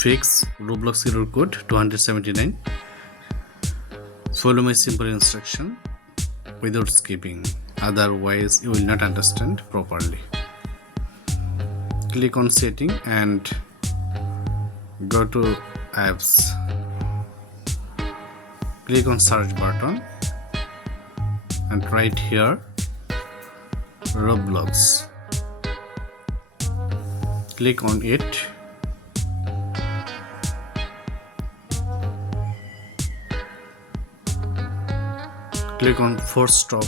Fix Roblox Error Code 279. Follow my simple instruction without skipping, otherwise you will not understand properly. Click on setting and go to apps. Click on search button and right here Roblox. Click on it. Click on force stop.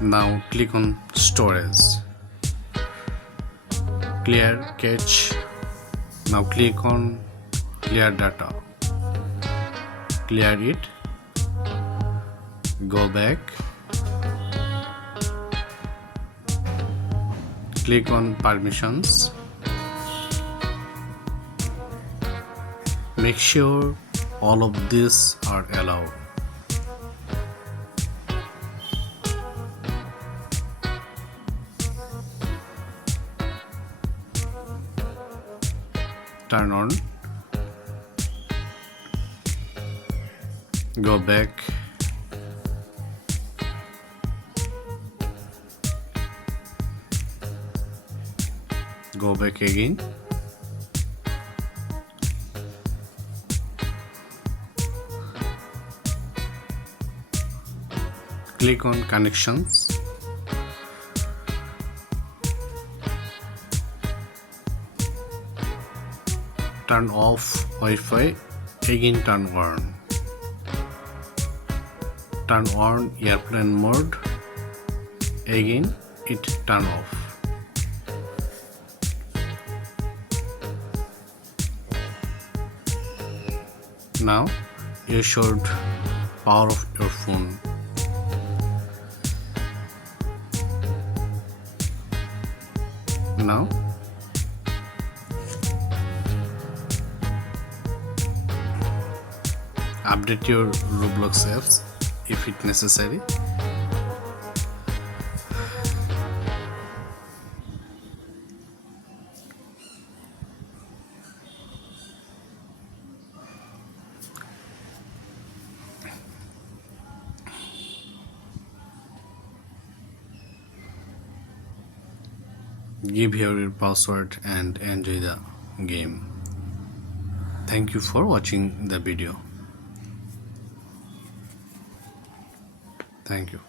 Now click on storage. Clear cache. Now click on clear data. Clear it. Go back. Click on permissions. Make sure all of these are allowed. Turn on. Go back. Go back again. Click on connections. Turn off Wi-Fi, again turn on. Turn on airplane mode, again it turn off. Now you should power off your phone. Now update your Roblox apps if it necessary. Give here your password and enjoy the game. Thank you for watching the video. Thank you.